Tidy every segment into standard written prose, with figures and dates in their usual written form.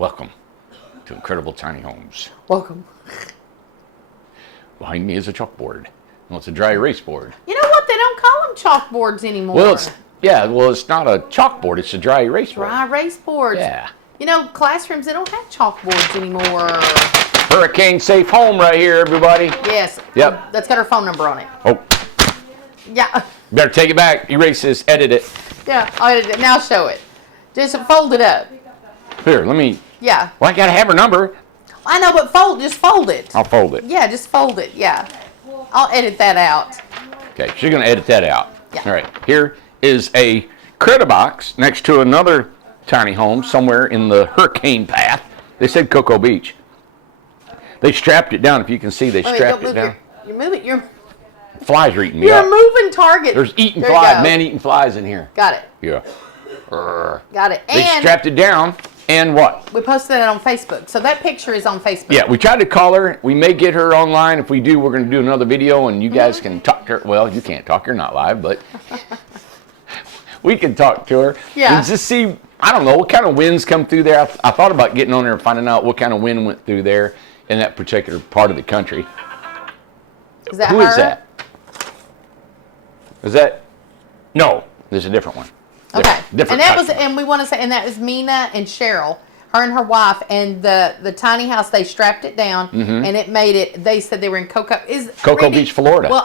Welcome to Incredible Tiny Homes. Welcome. Behind me is a chalkboard. Well, it's a dry erase board. You know what? They don't call them chalkboards anymore. Well, it's not a chalkboard. It's a dry erase board. Dry erase boards. Yeah. You know, classrooms, they don't have chalkboards anymore. Hurricane safe home right here, everybody. Yes. Yep. That's got her phone number on it. Oh. Yeah. Better take it back. Erase this. Edit it. Yeah, I'll edit it. Now show it. Just fold it up. Here, let me. Yeah. Well, I got to have her number. I know, but just fold it. I'll fold it. Yeah, just fold it. Yeah. I'll edit that out. Okay, she's going to edit that out. Yeah. All right, here is a Incred-I-Box next to another tiny home somewhere in the hurricane path. They said Cocoa Beach. They strapped it down. If you can see, they strapped it down. You're moving. Flies are eating me You're up. a moving target. There's eating There flies, man eating flies in here. Got it. Yeah. Got it. They And strapped it down, and what? we posted it on Facebook. So that picture is on Facebook. Yeah, we tried to call her. We may get her online. If we do, we're going to do another video, and you guys can talk to her. Well, you can't talk. You're not live, but we can talk to her. Yeah. And just see, I don't know, what kind of winds come through there. I thought about getting on there and finding out what kind of wind went through there in that particular part of the country. Is that Who her? is that? Is that? No, there's a different one. Okay. Different And that was, customer. and we want to say, and that was Mina and Cheryl, her and her wife, and the tiny house. They strapped it down, and it made it. They said they were in Cocoa Beach, Florida. Well,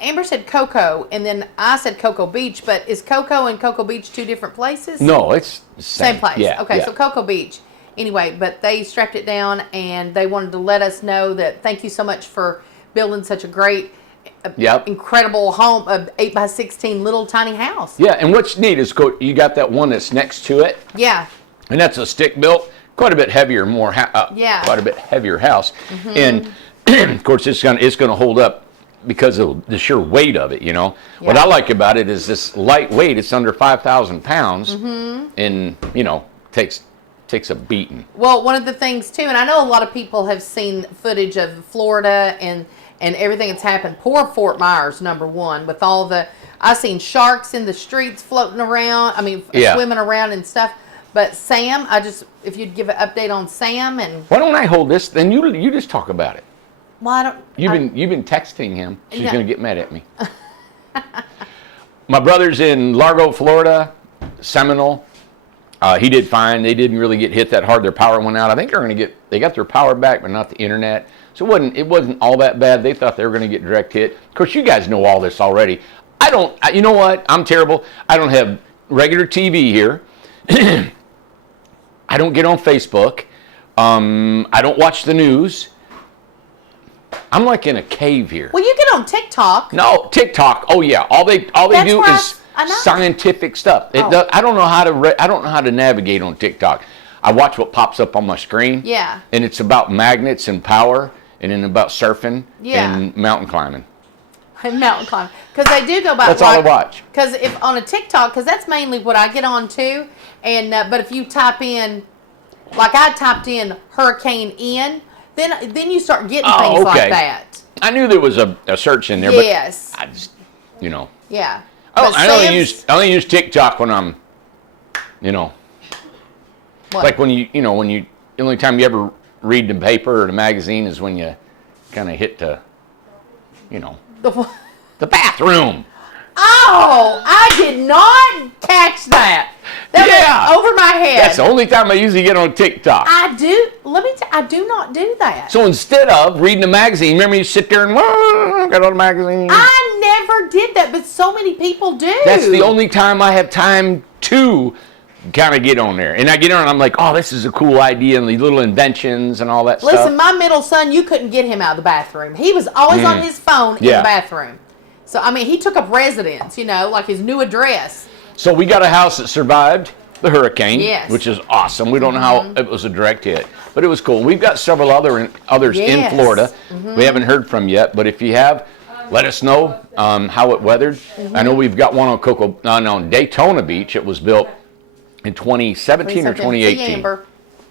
Amber said Cocoa, and then I said Cocoa Beach. But is Cocoa and Cocoa Beach two different places? No, it's the Same place. Yeah, Okay, yeah. so Cocoa Beach. Anyway, but they strapped it down, and they wanted to let us know that thank you so much for building such a great, incredible home, 8x16 little tiny house. Yeah, and what's neat is you got that one that's next to it. Yeah. And that's a stick built, quite a bit heavier, quite a bit heavier house. And of course, it's gonna hold up because of the sheer weight of it. You know, what I like about it is this lightweight. It's under 5,000 pounds, and takes a beating. Well, one of the things too, and I know a lot of people have seen footage of Florida and everything that's happened. Poor Fort Myers, number one, with all I've seen sharks in the streets floating around. I mean, swimming around and stuff. But Sam, if you'd give an update on Sam and. Why don't I hold this? Then you just talk about it. Well, I don't. You've been texting him. She's gonna get mad at me. My brother's in Largo, Florida, Seminole. He did fine. They didn't really get hit that hard. Their power went out. I think they got their power back, but not the internet. So it wasn't all that bad. They thought they were going to get direct hit. Of course, you guys know all this already. You know what? I'm terrible. I don't have regular TV here. I don't get on Facebook. I don't watch the news. I'm like in a cave here. Well, you get on TikTok. No, TikTok. Oh yeah. All they do is scientific stuff. I don't know how to navigate on TikTok. I watch what pops up on my screen. Yeah. And it's about magnets and power, and then about surfing and mountain climbing. And mountain climbing, because they do go by. That's all I watch. Because if on a TikTok, because that's mainly what I get on too. And but if you type in, like I typed in Hurricane Ian, then you start getting things like that. I knew there was a search in there, yes. But I just, Yeah. I only use TikTok when I'm, What? like when the only time you ever read the paper or the magazine is when you kind of hit the bathroom. Oh, I did not catch that. That went over my head. That's the only time I usually get on TikTok. I do. I do not do that. So instead of reading the magazine, remember you sit there and got on the magazine. I never did that, but so many people do. That's the only time I have time to kind of get on there. And I get on and I'm like, oh, this is a cool idea, and these little inventions and all that stuff. Listen, my middle son, you couldn't get him out of the bathroom. He was always on his phone in the bathroom. So, I mean, he took up residence, like his new address. So we got a house that survived the hurricane, which is awesome. We don't know how it was a direct hit, but it was cool. We've got several others in Florida we haven't heard from yet, but if you have, let us know how it weathered. I know we've got one on Daytona Beach. It was built in 2017 or 2018. I think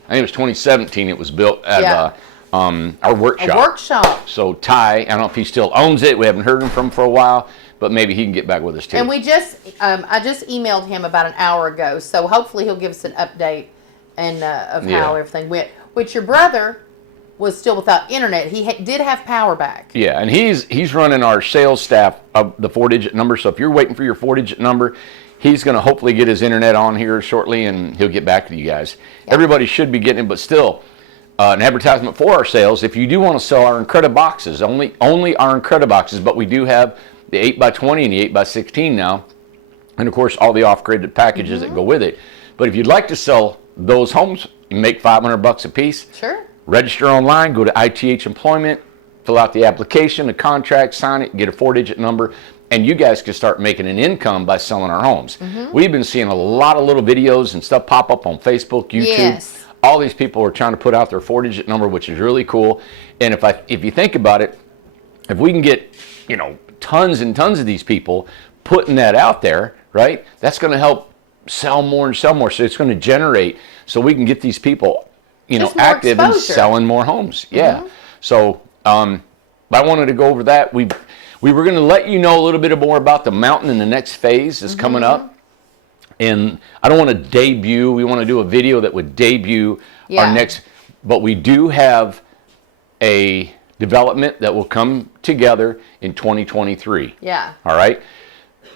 it was 2017 it was built at our workshop. A workshop. So Ty, I don't know if he still owns it. We haven't heard from him for a while, but maybe he can get back with us too. And I just emailed him about an hour ago, so hopefully he'll give us an update and of how everything went. Which your brother was still without internet. He did have power back. Yeah, and he's running our sales staff of the 4-digit number. So if you're waiting for your 4-digit number, he's going to hopefully get his internet on here shortly, and he'll get back to you guys. Yep. Everybody should be getting it, but still, an advertisement for our sales. If you do want to sell our Incred-I-Boxes, only our Incred-I-Boxes, but we do have the 8x20 and the 8x16 now, and of course all the off-grid packages that go with it. But if you'd like to sell those homes, you make $500 a piece. Sure. Register online, go to ITH Employment, fill out the application, the contract, sign it, get a 4-digit number, and you guys can start making an income by selling our homes. We've been seeing a lot of little videos and stuff pop up on Facebook, YouTube. Yes. All these people are trying to put out their 4-digit number, which is really cool. And if you think about it, if we can get, tons and tons of these people putting that out there, right? That's going to help sell more and sell more. So it's going to generate so we can get these people active and selling more homes. Yeah. So I wanted to go over that. We were going to let you know a little bit more about the mountain in the next phase that's coming up. And I don't want to debut. We want to do a video that would debut our next. But we do have a development that will come together in 2023. Yeah. All right.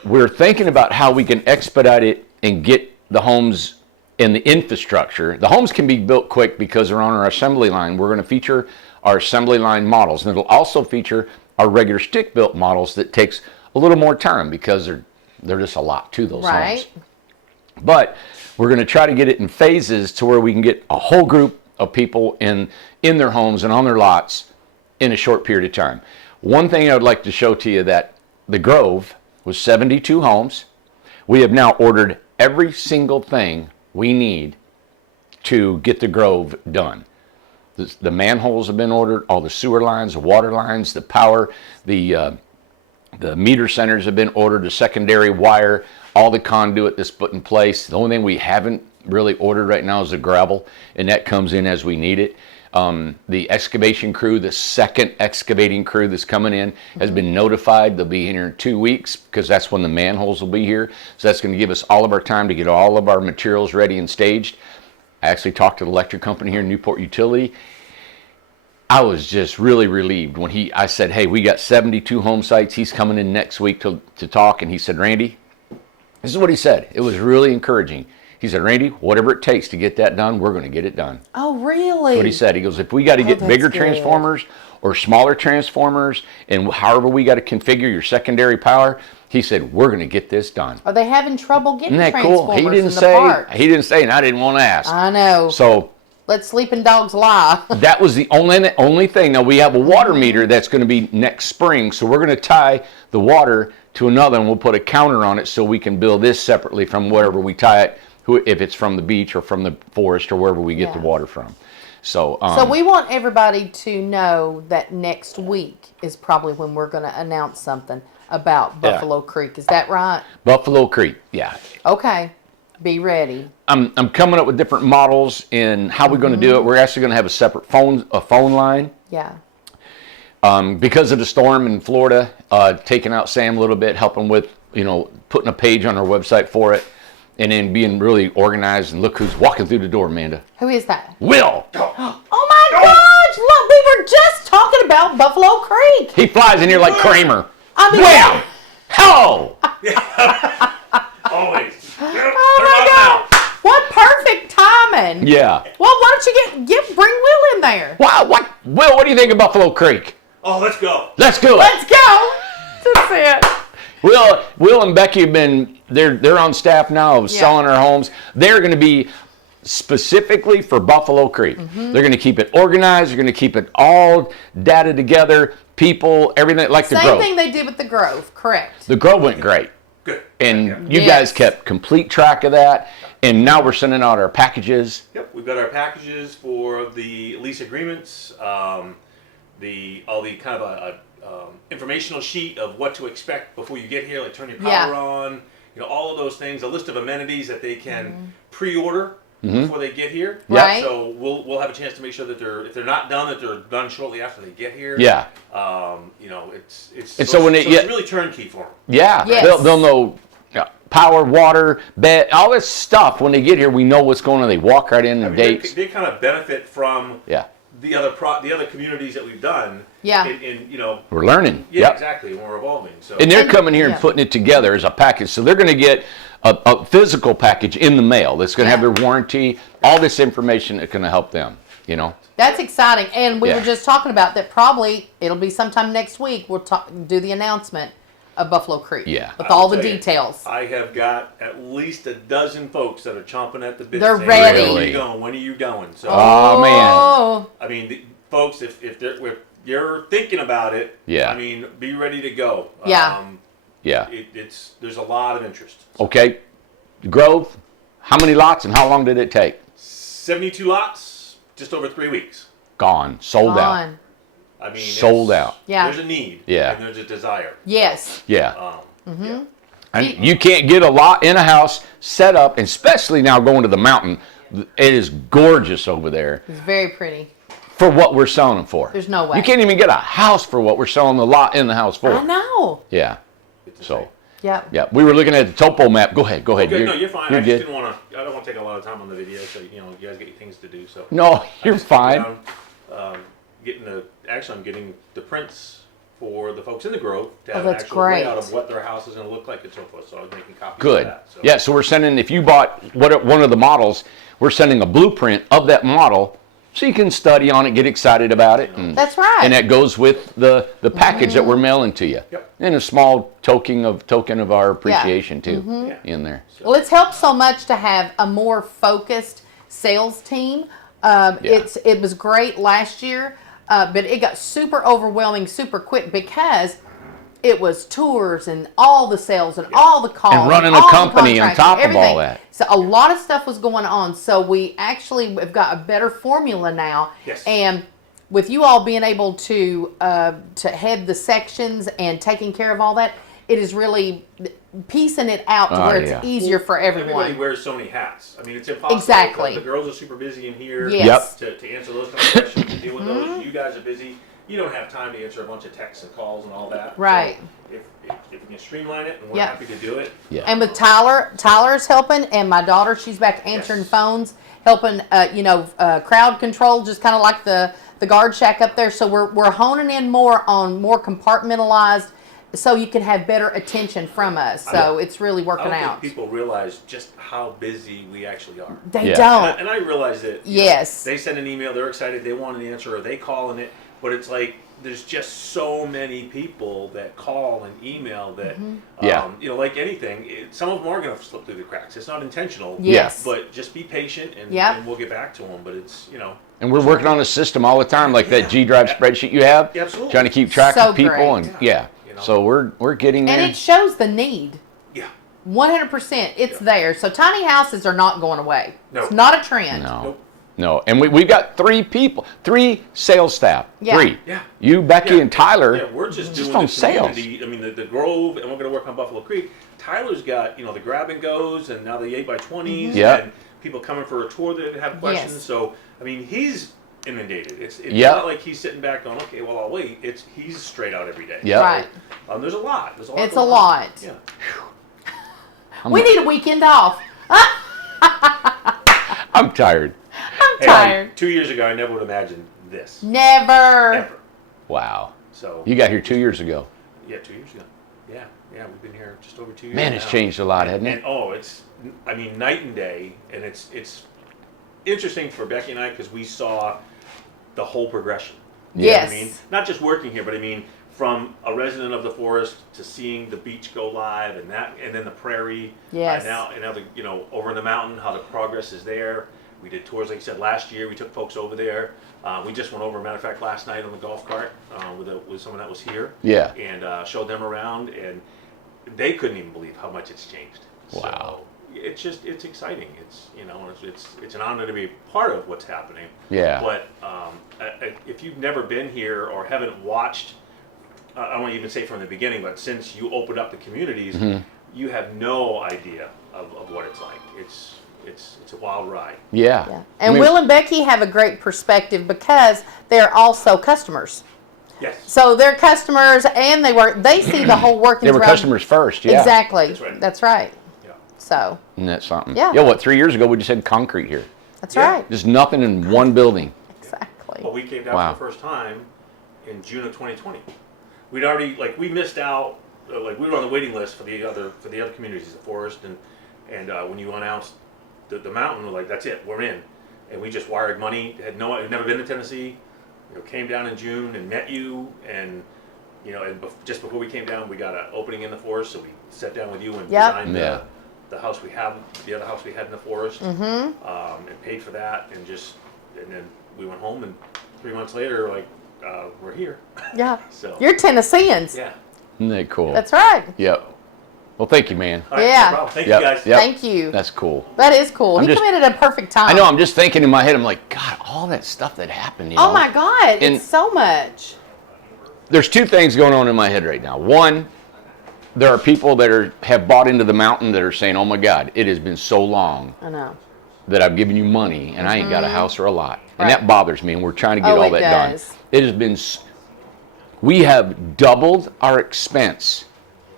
We're thinking about how we can expedite it and get the homes in the infrastructure. The homes can be built quick because they're on our assembly line. We're going to feature our assembly line models, and it'll also feature our regular stick-built models that takes a little more time because they're just a lot to those homes. But we're going to try to get it in phases to where we can get a whole group of people in their homes and on their lots in a short period of time. One thing I would like to show to you that the Grove was 72 homes. We have now ordered every single thing we need to get the Grove done. The manholes have been ordered, all the sewer lines, the water lines, the power, the meter centers have been ordered, the secondary wire, all the conduit that's put in place. The only thing we haven't really ordered right now is the gravel, and that comes in as we need it. The excavation crew, the second excavating crew that's coming in, has been notified. They'll be here in 2 weeks because that's when the manholes will be here. So that's going to give us all of our time to get all of our materials ready and staged. I actually talked to the electric company here in Newport Utility. I was just really relieved when I said, hey, we got 72 home sites. He's coming in next week to talk. And he said, Randy, this is what he said. It was really encouraging. He said, Randy, whatever it takes to get that done, we're going to get it done. Oh, really? That's what he said. He goes, if we got to get bigger transformers or smaller transformers, and however we got to configure your secondary power, he said, we're going to get this done. Are they having trouble getting Isn't that transformers cool? in the park? He didn't say, and I didn't want to ask. I know. So let sleeping dogs lie. that was the only thing. Now, we have a water meter that's going to be next spring, so we're going to tie the water to another, and we'll put a counter on it so we can bill this separately from wherever we tie it, if it's from the beach or from the forest or wherever we get the water from. So we want everybody to know that next week is probably when we're going to announce something about Buffalo Creek. Is that right? Buffalo Creek, yeah. Okay. Be ready. I'm coming up with different models and how we're going to do it. We're actually going to have a separate phone line. Yeah. Because of the storm in Florida, taking out Sam a little bit, helping with, putting a page on our website for it, and then being really organized. And look who's walking through the door, Amanda. Who is that? Will. Oh my gosh! Look, we were just talking about Buffalo Creek. He flies in here like Kramer. I mean, wham! Hello! Always. Oh my God! What perfect timing! Yeah. Well, why don't you bring Will in there? Wow, what? Will, what do you think of Buffalo Creek? Oh, let's go. Let's do it. Let's go. That's it. Will and Becky have been, they're on staff now of selling our homes. They're going to be specifically for Buffalo Creek. They're going to keep it organized. They're going to keep it all data together, people, everything like the Grove. Same thing they did with the Grove, correct. The Grove went great. Good. And you guys kept complete track of that. And now we're sending out our packages. Yep, we've got our packages for the lease agreements, all the kind of a informational sheet of what to expect before you get here, like turn your power on, all of those things, a list of amenities that they can pre-order before they get here. Right. So we'll have a chance to make sure that if they're not done, that they're done shortly after they get here. Yeah. It's And so when it's really turnkey for them. Yeah. Yes. They'll know. Yeah. power, water, bed, all this stuff. When they get here, we know what's going on. They walk right in and dates. They kind of benefit from the other communities that we've done. Yeah. And you know, we're learning. Yeah, exactly. And we're evolving. So. And they're coming here and putting it together as a package. So they're going to get a physical package in the mail that's going to have their warranty, all this information that's going to help them, you know. That's exciting. And we were just talking about that probably it'll be sometime next week. We'll do the announcement of Buffalo Creek. Yeah. With all the details. I have got at least a dozen folks that are chomping at the bit. They're ready. When are you going? When are you going? So, man. I mean, folks, if you're thinking about it, I mean, be ready to go. There's a lot of interest. Okay. Grove, how many lots and how long did it take? 72 lots, just over 3 weeks. Gone. Sold out. I mean, sold out. Yeah. There's a need. Yeah. And there's a desire. Yes. Yeah. And you can't get a lot in a house set up, and especially now going to the mountain. It is gorgeous over there. It's very pretty. For what we're selling them for. There's no way. You can't even get a house for what we're selling the lot in the house for. I know. Yeah. So. Yeah. We were looking at the topo map. Go ahead. Okay, you're fine. You're I just good. didn't want to. I don't want to take a lot of time on the video, so you guys get things to do. So. No, you're fine. I'm getting the prints for the folks in the Grove to have that's an actual great. layout of what their house is going to look like and so forth. So I was making copies Good. of that. So. Yeah. So we're sending. If you bought one of the models, we're sending a blueprint of that model. So you can study on it, get excited about it. And, that's right. And that goes with the package that we're mailing to you. Yep. And a small token of our appreciation too in there. Well, it's helped so much to have a more focused sales team. It was great last year, but it got super overwhelming super quick because it was tours and all the sales and all the calls. And running a company on top of all that. So a lot of stuff was going on. So we actually have got a better formula now. Yes. And with you all being able to head the sections and taking care of all that, it is really piecing it out to where it's easier for everyone. Everybody wears so many hats. I mean, it's impossible. Exactly. The girls are super busy in here Yes. to answer those kind of questions, to deal with those. You guys are busy. You don't have time to answer a bunch of texts and calls and all that. Right. So if we can streamline it, and we're happy to do it. Yeah. And with Tyler's helping, and my daughter, she's back answering phones, helping, crowd control, just kind of like the guard shack up there. So we're honing in more on more compartmentalized, so you can have better attention from us. So it's really working I don't out. think people realize just how busy we actually are. They don't. And I realize that. Yes. They send an email, they're excited, they want an answer, or they call in it, but it's like there's just so many people that call and email that, like anything, some of them are going to slip through the cracks. It's not intentional. Yes. But just be patient, and we'll get back to them. But it's, And we're working on a system all the time, like that G Drive spreadsheet you have. Yeah, absolutely. Trying to keep track of people great. So we're getting there. And it shows the need. Yeah. 100%. It's there. So tiny houses are not going away. No. It's not a trend. No. Nope. No. And we've got 3 sales staff. Yeah. 3. Yeah. You, Becky, and Tyler. Yeah, we're just doing on the sales. community. I mean, the Grove, and we're going to work on Buffalo Creek. Tyler's got, the grab and goes, and now the 8x20s, and people coming for a tour that have questions. Yes. So, I mean, he's inundated. It's not like he's sitting back going, okay, well, I'll wait. He's straight out every day. Yeah. Right. There's a lot. It's a lot. Yeah. We need a weekend off. I'm tired. I'm tired. 2 years ago, I never would have imagined this. Never. Ever. Wow. So. You got here 2 years ago. Yeah, 2 years ago. Yeah, we've been here just over 2 years. Man, it's now. changed a lot, hasn't it? And it's, night and day, and it's interesting for Becky and I because we saw the whole progression. Yes. I mean, not just working here, but from a resident of the forest to seeing the beach go live, and then the prairie. Yes. Now over in the mountain, how the progress is there. We did tours, like you said, last year. We took folks over there. We just went over, matter of fact, last night on the golf cart with someone that was here. Yeah. And showed them around, and they couldn't even believe how much it's changed. Wow. So it's exciting. It's an honor to be part of what's happening. Yeah. But if you've never been here or haven't watched, I won't even say from the beginning, but since you opened up the communities, you have no idea of what it's like. It's a wild ride. Yeah. And Will and Becky have a great perspective because they're also customers. Yes. So they're customers, and they see the whole workings. They were customers first. Yeah. Exactly. That's right. That's right. So. Isn't that something? Yeah. Yeah, what, 3 years ago we just had concrete here. That's right. Just nothing in one building. Exactly. But we came down for the first time in June of 2020. We'd already, like, we missed out, like, we were on the waiting list for the other communities, the forest, and when you announced the mountain, we're like, that's it, we're in. And we just wired money, had never been to Tennessee, came down in June and met you, and just before we came down, we got an opening in the forest, so we sat down with you and designed the house we have, the other house we had in the forest, and paid for that, and then we went home, and 3 months later, like, we're here. Yeah. So you're Tennesseans. yeah. Isn't that cool? That's right. Yep. Well, thank you, man. All right, Yeah. no problem. Thank Yep, you guys. yep. Thank you. That's cool. That is cool. He come in at a perfect time. I know, I'm just thinking in my head, I'm like, God, all that stuff that happened, Oh my God, And- it's so much. There's two things going on in my head right now. One, there are people that have bought into the mountain that are saying, oh my God, it has been so long I know. that I've given you money and I ain't got a house or a lot. And Right. that bothers me, and we're trying to get Oh, all it that does. done. It has been, we have doubled our expense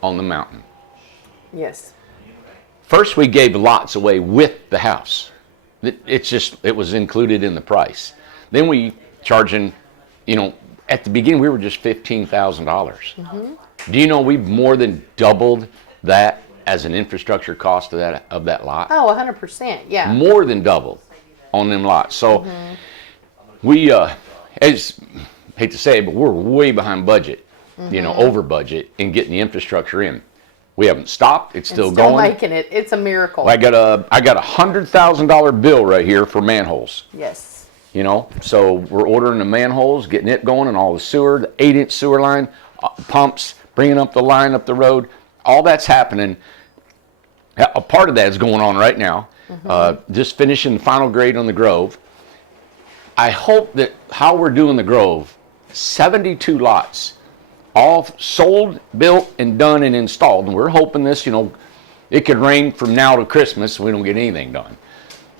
on the mountain. Yes. First, we gave lots away with the house. It was included in the price. Then we charging, at the beginning we were just $15,000. Do you know we've more than doubled that as an infrastructure cost of that lot? Oh, 100%. Yeah. More than doubled on them lots. So we, hate to say it, but we're way behind budget, over budget in getting the infrastructure in. We haven't stopped. It's still going. Making it. It's a miracle. I got a $100,000 bill right here for manholes. Yes. So we're ordering the manholes, getting it going, and all the sewer, the 8-inch sewer line, pumps, bringing up the line up the road. All that's happening. A part of that is going on right now. Just finishing the final grade on the Grove. I hope that how we're doing the Grove, 72 lots, all sold, built, and done and installed. And we're hoping this, it could rain from now to Christmas so we don't get anything done.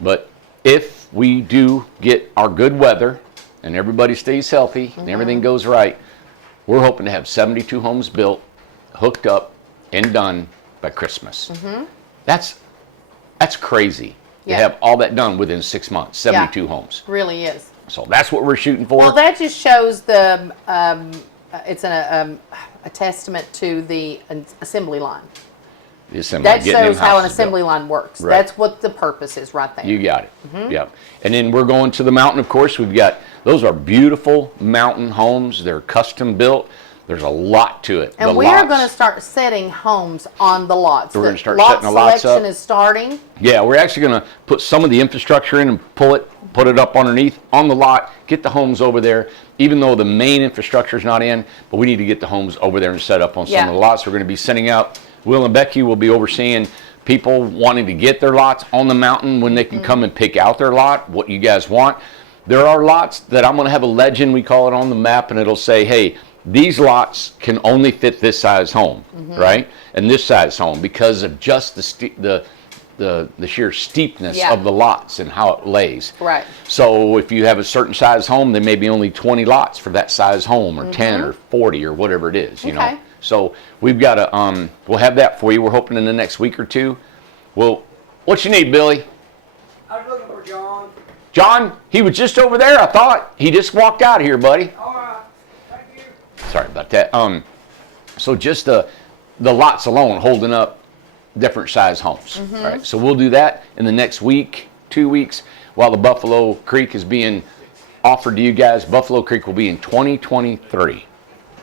But if we do get our good weather and everybody stays healthy and everything goes right, we're hoping to have 72 homes built, hooked up, and done by Christmas. That's crazy to have all that done within 6 months, 72 homes. Really is. So that's what we're shooting for. Well, that just shows it's a testament to the assembly line. The assembly, That getting them shows how an houses assembly built. line works. Right. That's what the purpose is right there. You got it. Yep. And then we're going to the mountain, of course. Those are beautiful mountain homes. They're custom built. There's a lot to it. And we are going to start setting homes on the lots. We're going to start lot setting the lots selection up. is starting. Yeah, we're actually going to put some of the infrastructure in and put it up underneath on the lot, get the homes over there, even though the main infrastructure is not in, but we need to get the homes over there and set up on some of the lots. We're going to be sending out, Will and Becky will be overseeing people wanting to get their lots on the mountain when they can come and pick out their lot, what you guys want. There are lots that I'm going to have a legend, we call it, on the map, and it'll say, hey, these lots can only fit this size home, right? And this size home because of just the sheer steepness of the lots and how it lays. Right. So if you have a certain size home, there may be only 20 lots for that size home, or 10 or 40 or whatever it is, you know. So we've got to, we'll have that for you. We're hoping in the next week or two. Well, what you need, Billy? I was looking for John. John, he was just over there, I thought. He just walked out of here, buddy. All right. Thank you. Sorry about that. So just the lots alone holding up different size homes. All right. So we'll do that in the next week, 2 weeks, while the Buffalo Creek is being offered to you guys. Buffalo Creek will be in 2023.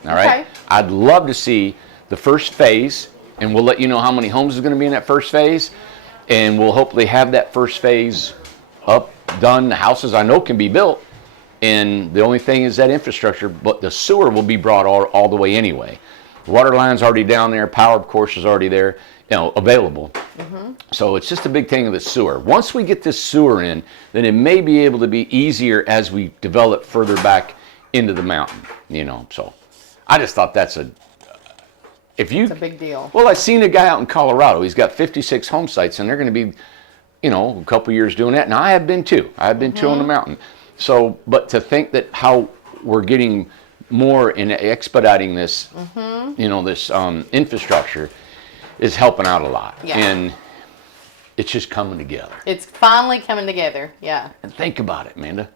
All right. Okay. I'd love to see the first phase, and we'll let you know how many homes is going to be in that first phase, and we'll hopefully have that first phase up, done. The houses I know can be built, and the only thing is that infrastructure, but the sewer will be brought all the way anyway. The water line's already down there, power of course is already there, available. So it's just a big thing of the sewer. Once we get this sewer in, then it may be able to be easier as we develop further back into the mountain, so I just thought it's a big deal. Well, I seen a guy out in Colorado. He's got 56 home sites, and they're going to be, a couple years doing that. And I have been too. I've been too on the mountain. So, but to think that how we're getting more in expediting this, this infrastructure is helping out a lot. Yeah. And It's just coming together. It's finally coming together. Yeah. And think about it, Amanda.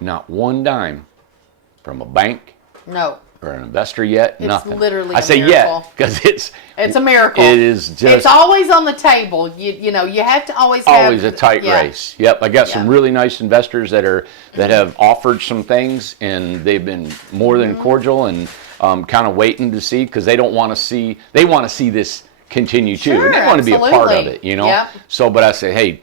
Not one dime from a bank No. or an investor yet. It's nothing. literally I a say miracle. yet because it's a miracle. It is just It's always on the table. You know, you have to always a tight race. Yep, I got some Yeah. really nice investors that have offered some things, and they've been more than cordial and kind of waiting to see because they want to see this continue too, Sure, and they want to be a part of absolutely. it, you know. Yep. So, but I say, hey.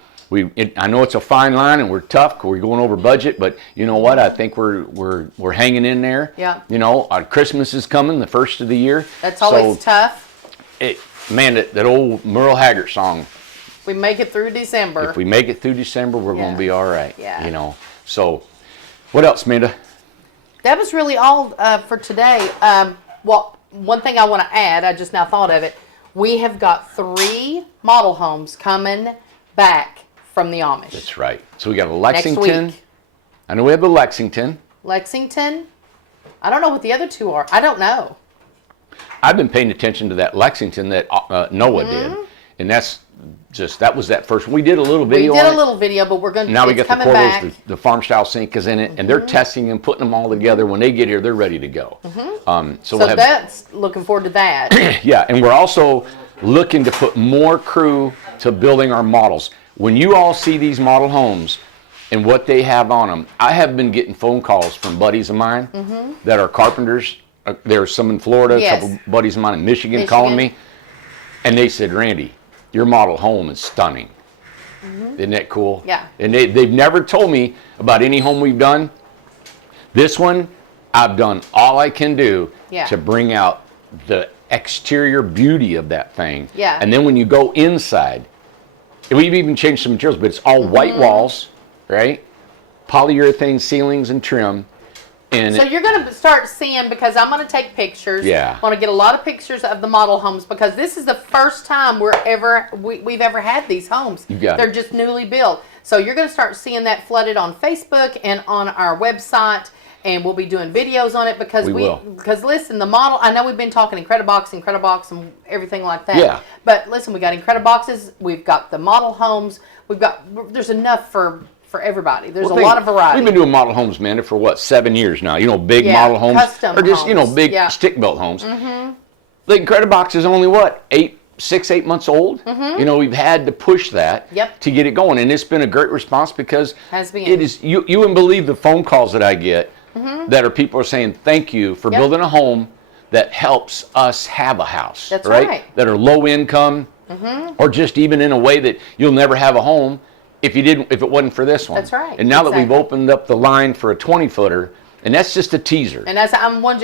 I know it's a fine line, and we're tough. We're going over budget, but you know what? I think we're hanging in there. Yeah. You know, our Christmas is coming, the first of the year. That's always tough. Man, that old Merle Haggard song. We make it through December. If we make it through December, we're going to be all right. Yeah. You know. So, what else, Minda? That was really all for today. Well, one thing I want to add, I just now thought of it. We have got 3 model homes coming back from the Amish. That's right. So we got a Lexington. Next week. I know we have a Lexington. Lexington. I don't know what the other 2 are. I don't know. I've been paying attention to that Lexington that Noah did, and that was that first. We did a little video. We did on a little video, but we're going to. Now we got the coming back. Cordos, the farm style sink is in it, and they're testing and putting them all together. When they get here, they're ready to go. So we'll have, that's looking forward to that. yeah, and we're also looking to put more crew to building our models. When you all see these model homes and what they have on them, I have been getting phone calls from buddies of mine that are carpenters. There's some in Florida, Yes. a couple buddies of mine in Michigan calling me, and they said, Randy, your model home is stunning. Isn't that cool? Yeah. And they've never told me about any home we've done. This one, I've done all I can do to bring out the exterior beauty of that thing. Yeah. And then when you go inside, we've even changed some materials, but it's all white walls, right? Polyurethane ceilings and trim. And So you're going to start seeing, because I'm going to take pictures. Yeah. I want to get a lot of pictures of the model homes, because this is the first time we've ever had these homes. You got They're it. just newly built. So you're going to start seeing that flooded on Facebook and on our website, and we'll be doing videos on it because because listen, the model, I know we've been talking Incred-I-Box and everything like that. Yeah. But listen, we got Incred-I-Boxes, we've got the model homes, there's enough for everybody. There's a lot of variety. We've been doing model homes, Amanda, for what, 7 years now? You know, big Yeah, model homes, custom or just homes. big Yeah. stick-built homes. The Incred-I-Box is only what, 6-8 months old. You know, we've had to push that to get it going, and it's been a great response because it is. You wouldn't believe the phone calls that I get that are people are saying thank you for building a home that helps us have a house. That's right. That are low income, or just even in a way that you'll never have a home if it wasn't for this one. That's right. And now that we've opened up the line for a 20-footer, and that's just a teaser. And that's, I want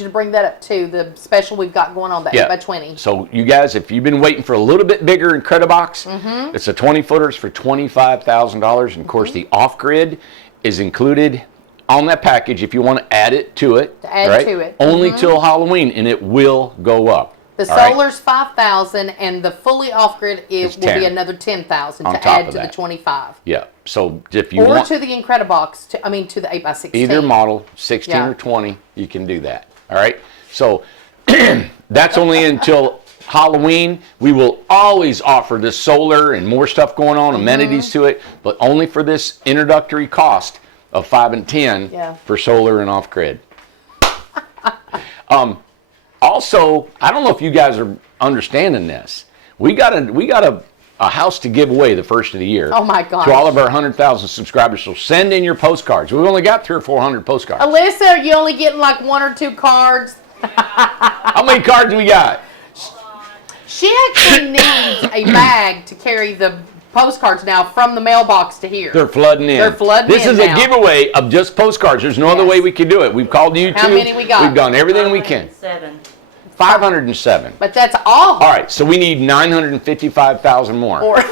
you to bring that up too, the special we've got going on, the 8x20. So you guys, if you've been waiting for a little bit bigger Incred-I-Box, it's a 20-footer. It's for $25,000. And of course, the off-grid is included on that package if you want to add it to it. To add to it. Only till Halloween, and it will go up. The solar's $5,000, and the fully off-grid will be 10. another $10,000 On to top add of to the that. 25. Yeah. So if you Or want to the Incred-I-Box, to the 8x16. either model, 16 or 20, you can do that. All right. So that's only until Halloween. We will always offer this solar and more stuff going on, amenities to it, but only for this introductory cost of $5 and $10 for solar and off-grid. Also, I don't know if you guys are understanding this. We got a house to give away the first of the year. Oh my gosh. To all of our 100,000 subscribers. So send in your postcards. We've only got 300 or 400 postcards. Alyssa, are you only getting like 1 or 2 cards? How many cards we got? She actually needs a bag to carry the postcards now from the mailbox to here. They're flooding in. They're flooding This in is now. a giveaway of just postcards. There's no other way we can do it. We've called YouTube. How many we got? We've done everything we can. 507. But that's all. All right, so we need 955,000 more. Or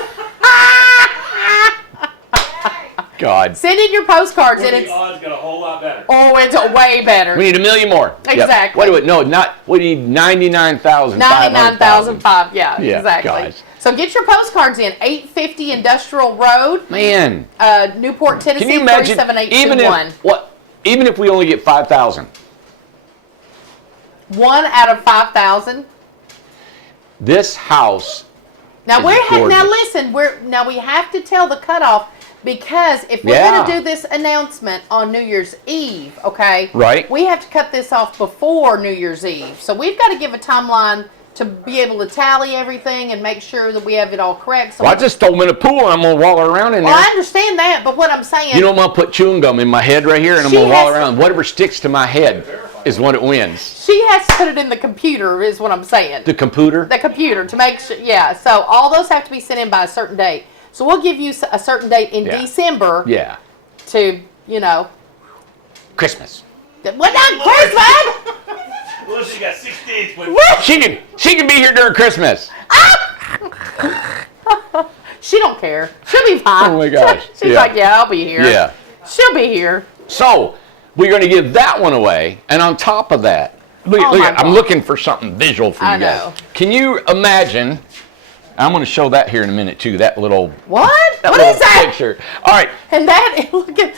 God. send in your postcards, and The it's odds got a whole lot better. it's way better. We need 1 million more. Yep. Exactly. What do we? No, not. We need 99,500. 99,005. Yeah, Yeah, exactly. gosh. So get your postcards in. 850 Industrial Road, Man, Newport, Tennessee. can you imagine? 37821. Even if we only get 5,000, 1 out of 5,000. this house Now gorgeous. now we have to tell the cutoff because if we're going to do this announcement on New Year's Eve, okay? Right. We have to cut this off before New Year's Eve. So we've got to give a timeline to be able to tally everything and make sure that we have it all correct. So I just told him in a pool and I'm going to wallow around in there. Well, I understand that, but what I'm saying... You know, I'm going to put chewing gum in my head right here and I'm going to wallow around. Whatever sticks to my head is what it wins. She has to put it in the computer is what I'm saying. The computer? The computer to make sure, yeah. So all those have to be sent in by a certain date. So we'll give you a certain date in December. Yeah. To, you know. Christmas. What, not Christmas? Well, she got 6 days. But She can be here during Christmas. She don't care. She'll be fine. Oh my gosh. She's like, yeah, I'll be here. Yeah. She'll be here. So we're going to give that one away, and on top of that, look at, I'm looking for something visual for you guys. know. Can you imagine? I'm going to show that here in a minute too. That little What? What little is that? picture. All right. And that look at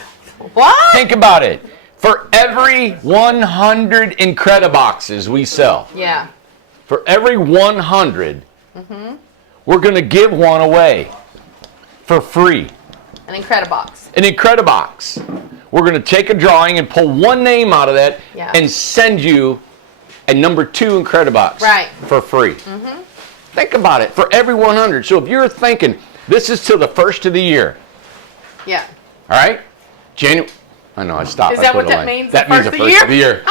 what? Think about it. For every 100 Incred-I-Boxes we sell, Yeah. for every 100, we're going to give one away for free. An Incred-I-Box. An Incred-I-Box. We're going to take a drawing and pull one name out of that and send you a number 2 Incred-I-Box for free. Think about it. For every 100. So if you're thinking, this is till the first of the year. Yeah. All right? I know, I stopped. Is that what that means? That means the first of the year.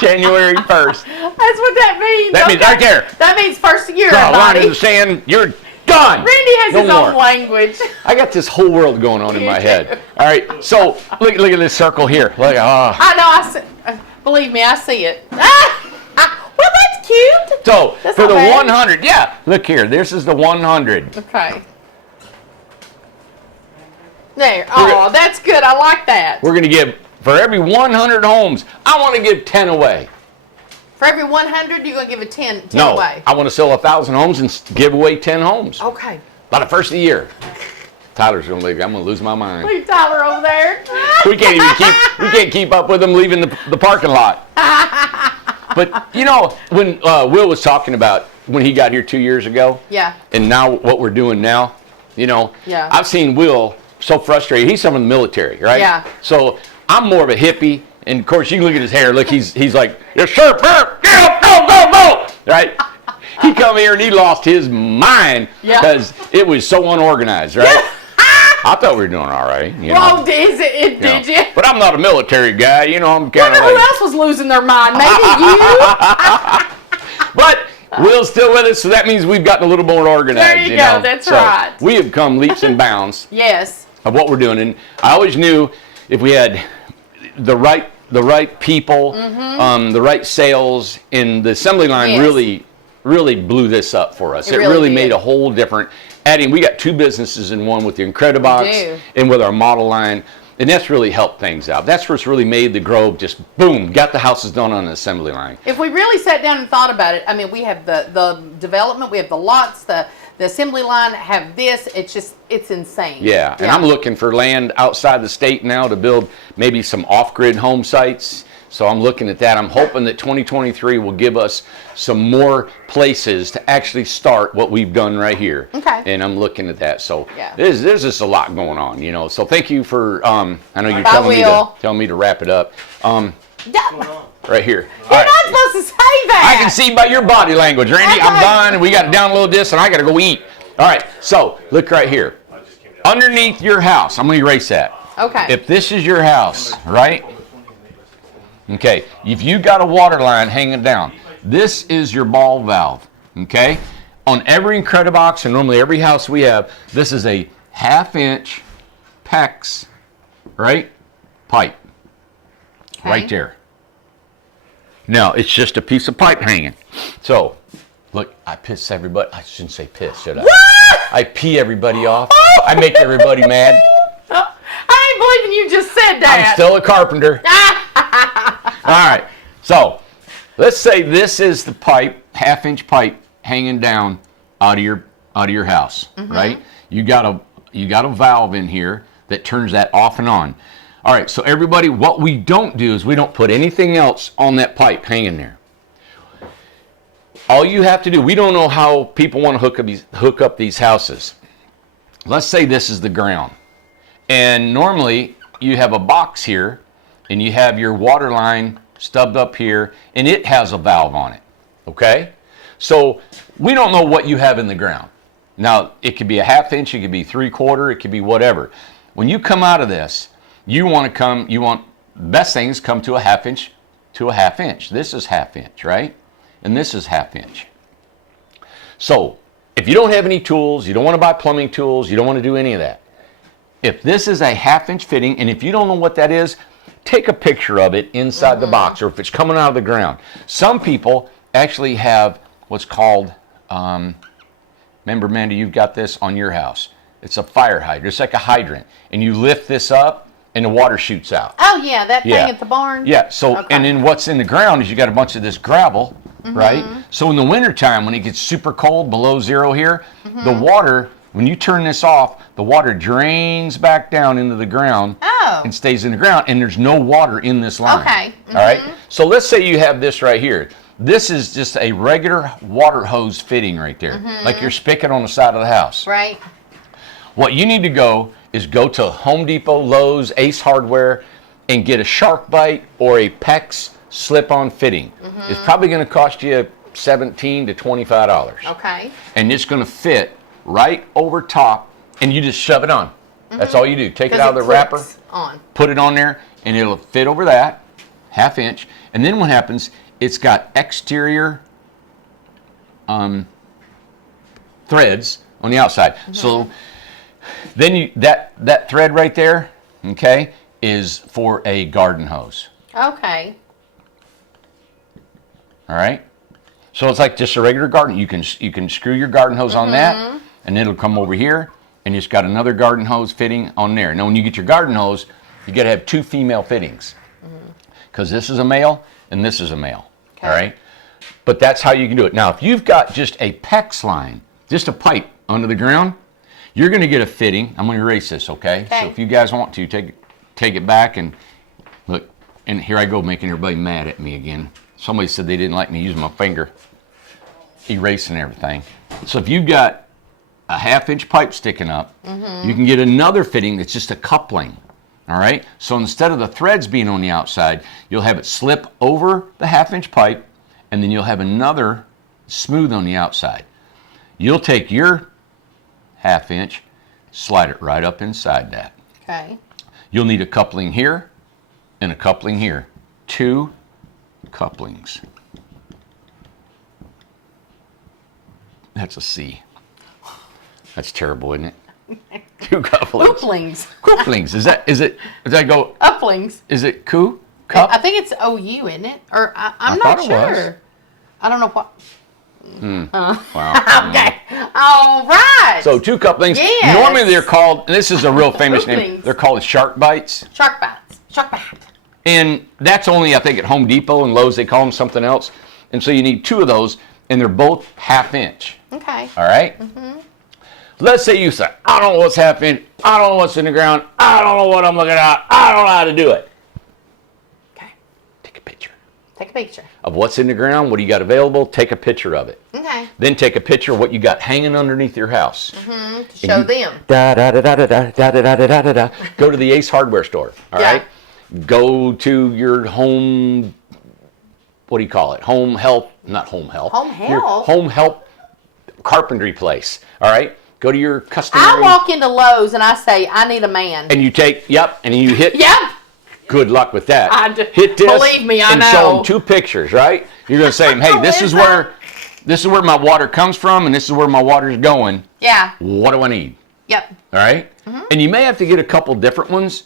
January 1st. That's what that means. That means right there. That means first of the year, Draw a line in everybody. the sand. You're done. Randy has No his more. own language. I got this whole world going on in my head. All right, so look at this circle here. Look, I know. Believe me, I see it. Well, that's cute. So That's for not the bad. 100, yeah. Look here. This is the 100. Okay. There. Oh, that's good. I like that. We're going to give for every 100 homes. I want to give 10 away. For every 100, you're going to give a 10 No, away. I want to sell 1,000 homes and give away 10 homes Okay. by the first of the year. Tyler's going to leave. I'm going to lose my mind. Leave Tyler over there. We can't keep up with him leaving the parking lot. But you know, when Will was talking about when he got here 2 years ago, and now what we're doing now, you know, I've seen Will so frustrated. He's from the military, right? Yeah. So I'm more of a hippie, and of course you can look at his hair. Look, he's like, yes sir, get up, go, right? He come here and he lost his mind because it was so unorganized, right? I thought we were doing all right. You know? Well, did you? But I'm not a military guy, you know. I'm kind Wonder of who like. else was losing their mind? Maybe you. But Will's still with us, so that means we've gotten a little more organized. There you go. That's right. We have come leaps and bounds Yes. of what we're doing, and I always knew if we had the right people, the right sales, and the assembly line really blew this up for us. It really made a whole different. We got 2 businesses in one with the Incred-I-Box and with our model line, and that's really helped things out. That's what's really made the Grove just boom, got the houses done on the assembly line. If we really sat down and thought about it, I mean, we have the development, we have the lots, the assembly line, have this. It's insane. Yeah, and I'm looking for land outside the state now to build maybe some off-grid home sites. So I'm looking at that. I'm hoping that 2023 will give us some more places to actually start what we've done right here. Okay. And I'm looking at that. So there's just a lot going on, you know. So thank you for, I know you're telling me to wrap it up. Right here. You're not supposed to say that. I can see by your body language, Randy. I'm done, and we got to download this, and I got to go eat. All right, so look right here. Underneath your house, I'm going to erase that. Okay. If this is your house, right? Okay, if you got a water line hanging down, this is your ball valve, okay? On every Incred-I-Box, and normally every house we have, this is a 1/2-inch PEX, right? Pipe, right there. Now, it's just a piece of pipe hanging. So, look, I piss everybody. I shouldn't say piss, should I? What? I pee everybody off. I make everybody mad. I ain't believing you just said that. I'm still a carpenter. All right, so let's say this is the pipe, 1/2-inch pipe hanging down out of your house, right? You got a valve in here that turns that off and on. All right, so everybody, what we don't do is we don't put anything else on that pipe hanging there. All you have to do, we don't know how people want to hook up these houses. Let's say this is the ground. And normally you have a box here and you have your water line stubbed up here and it has a valve on it. Okay? So we don't know what you have in the ground. Now, it could be a 1/2 inch, it could be 3/4, it could be whatever. When you come out of this, best things come to a 1/2 inch to a 1/2 inch. This is 1/2 inch, right? And this is 1/2 inch. So if you don't have any tools, you don't want to buy plumbing tools, you don't want to do any of that. If this is a 1/2 inch fitting, and if you don't know what that is, take a picture of it inside the box, or if it's coming out of the ground. Some people actually have what's called, remember, Mandy, you've got this on your house. It's a fire hydrant. It's like a hydrant. And you lift this up, and the water shoots out. Oh, yeah, that thing at the barn? Yeah, so, and then what's in the ground is you got a bunch of this gravel, right? So in the wintertime, when it gets super cold, below zero here, the water, when you turn this off, the water drains back down into the ground and stays in the ground, and there's no water in this line. Okay. All right? So let's say you have this right here. This is just a regular water hose fitting right there, like your spigot on the side of the house. Right. What you need to go to Home Depot, Lowe's, Ace Hardware, and get a shark bite or a PEX slip-on fitting. It's probably going to cost you $17 to $25. Okay. And it's going to fit right over top, and you just shove it on. That's all you do. Take it out of the wrapper, put it on there, and it'll fit over that, 1/2 inch. And then what happens, it's got exterior threads on the outside. So then that thread right there, okay, is for a garden hose. Okay. All right. So it's like just a regular garden. You can screw your garden hose on that, and it'll come over here, and it's got another garden hose fitting on there. Now, when you get your garden hose, you got to have 2 female fittings, because this is a male and this is a male. Okay. All right. But that's how you can do it. Now, if you've got just a PEX line, just a pipe under the ground, you're going to get a fitting. I'm going to erase this, okay? So if you guys want to, take it back and look. And here I go making everybody mad at me again. Somebody said they didn't like me using my finger, erasing everything. So if you've got a 1/2 inch pipe sticking up, you can get another fitting that's just a coupling. All right? So instead of the threads being on the outside, you'll have it slip over the 1/2 inch pipe, and then you'll have another smooth on the outside. You'll take your 1/2 inch, slide it right up inside that. Okay. You'll need a coupling here and a coupling here. 2 couplings. That's a C. That's terrible, isn't it? 2 couplings. Couplings. Couplings. Does that go? Uplings. Is it coup? Cup? I think it's OU, isn't it? Or I'm thought not it sure. was. I don't know what. Wow. Okay. All right. So 2 couplings. Yes. Normally they're called, and this is a real famous name, Couplings. they're called shark bites. Shark bites. Shark bite. And that's only, I think, at Home Depot and Lowe's, they call them something else. And so you need 2 of those, and they're both 1/2 inch. Okay. All right? Let's say you say, I don't know what's 1/2 inch, I don't know what's in the ground, I don't know what I'm looking at, I don't know how to do it. Okay. Take a picture Take a picture. of what's in the ground, what do you got available, take a picture of it. Okay. Then take a picture of what you got hanging underneath your house. To show them. Go to the Ace Hardware store, all right? Go to your home, what do you call it? Home help, not home help. Home Your help? home help carpentry place, all right? Go to your customary. I walk into Lowe's and I say, I need a man. And you take, and you hit. Yep. Good luck with that. I do. Hit this. Believe me, I and know. show them 2 pictures, right? You're going to say, hey, this is where my water comes from, and this is where my water's going. Yeah. What do I need? Yep. All right? And you may have to get a couple different ones.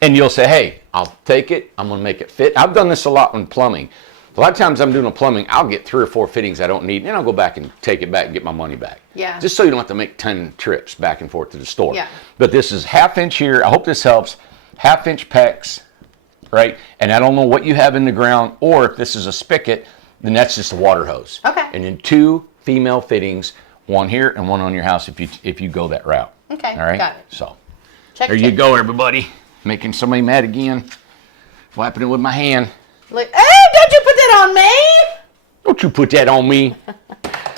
And you'll say, hey, I'll take it. I'm going to make it fit. I've done this a lot in plumbing. A lot of times I'm doing a plumbing, I'll get 3 or 4 fittings I don't need, and then I'll go back and take it back and get my money back. Yeah. Just so you don't have to make 10 trips back and forth to the store. Yeah. But this is 1/2 inch here. I hope this helps. 1/2 inch PEX, right? And I don't know what you have in the ground, or if this is a spigot, then that's just a water hose. Okay. And then 2 female fittings, 1 here and 1 on your house if you go that route. Okay. All right? Got it. So Check. there you go, everybody. Making somebody mad again. Wiping it with my hand. Like, hey, don't you put that on me? Don't you put that on me.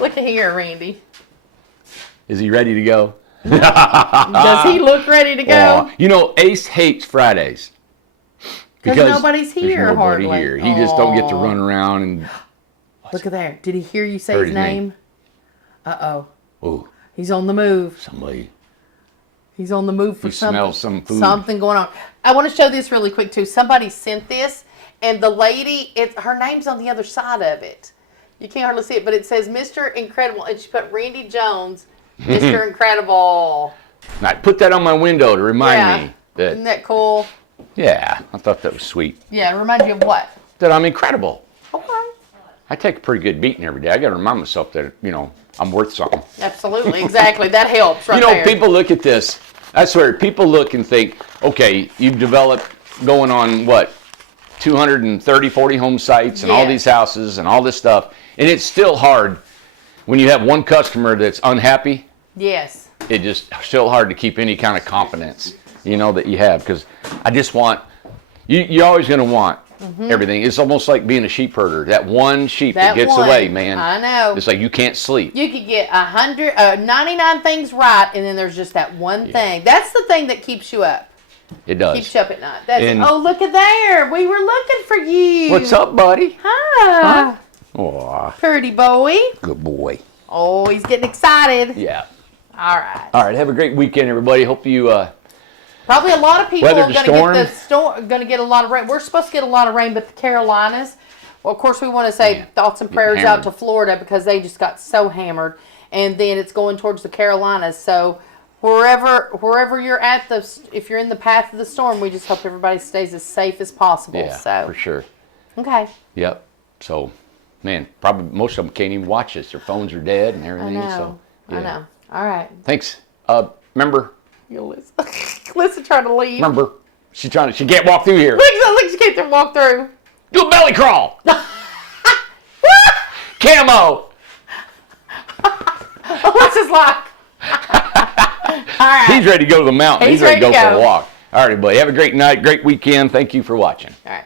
Look at here, Randy. Is he ready to go? Does he look ready to go? You know, Ace hates Fridays. Because nobody's here, there's nobody hardly. here. He just don't get to run around and... Look at there. Did he hear you say Heard his his name? Uh-oh. Oh, He's on the move. somebody... He's on the move for He something. smells some food. Something going on. I want to show this really quick, too. Somebody sent this, and the lady, her name's on the other side of it. You can't hardly see it, but it says Mr. Incredible, and she put Randy Jones, Mr. Incredible. I put that on my window to remind me that... Isn't that cool? Yeah, I thought that was sweet. Yeah, it reminds you of what? That I'm incredible. Okay. I take a pretty good beating every day. I got to remind myself that, you know, I'm worth something. Absolutely, exactly. That helps right there. People look at this. I swear, people look and think, okay, you've developed going on, what, 230, 40 home sites and all these houses and all this stuff. And it's still hard when you have one customer that's unhappy. Yes. It's just still hard to keep any kind of confidence, you know, that you have. Because I just want, you're always going to want everything. It's almost like being a sheep herder. That one sheep that gets away, man. I know. It's like you can't sleep. You could get 99 things right, and then there's just that one thing. That's the thing that keeps you up. It does. Keeps you up at night. Oh, look at there. We were looking for you. What's up, buddy? Hi. Oh, Pretty boy. good boy. Oh, he's getting excited. Yeah. All right. All right. Have a great weekend, everybody. Hope you... Probably a lot of people are Weathered the going to get a lot of rain. We're supposed to get a lot of rain, but the Carolinas, well, of course, we want to say thoughts and prayers out to Florida because they just got so hammered. And then it's going towards the Carolinas. So wherever you're at, if you're in the path of the storm, we just hope everybody stays as safe as possible. Yeah, for sure. Okay. Yep. So, man, probably most of them can't even watch this. Their phones are dead and everything. I know. So, I know. All right. Thanks. Remember... Listen, trying to leave. Remember, she can't walk through here. Look, she can't walk through. Do a belly crawl. Camo. What's his like? All right. He's ready to go to the mountain. He's ready to go for a walk. All right, everybody. Have a great night, great weekend. Thank you for watching. All right.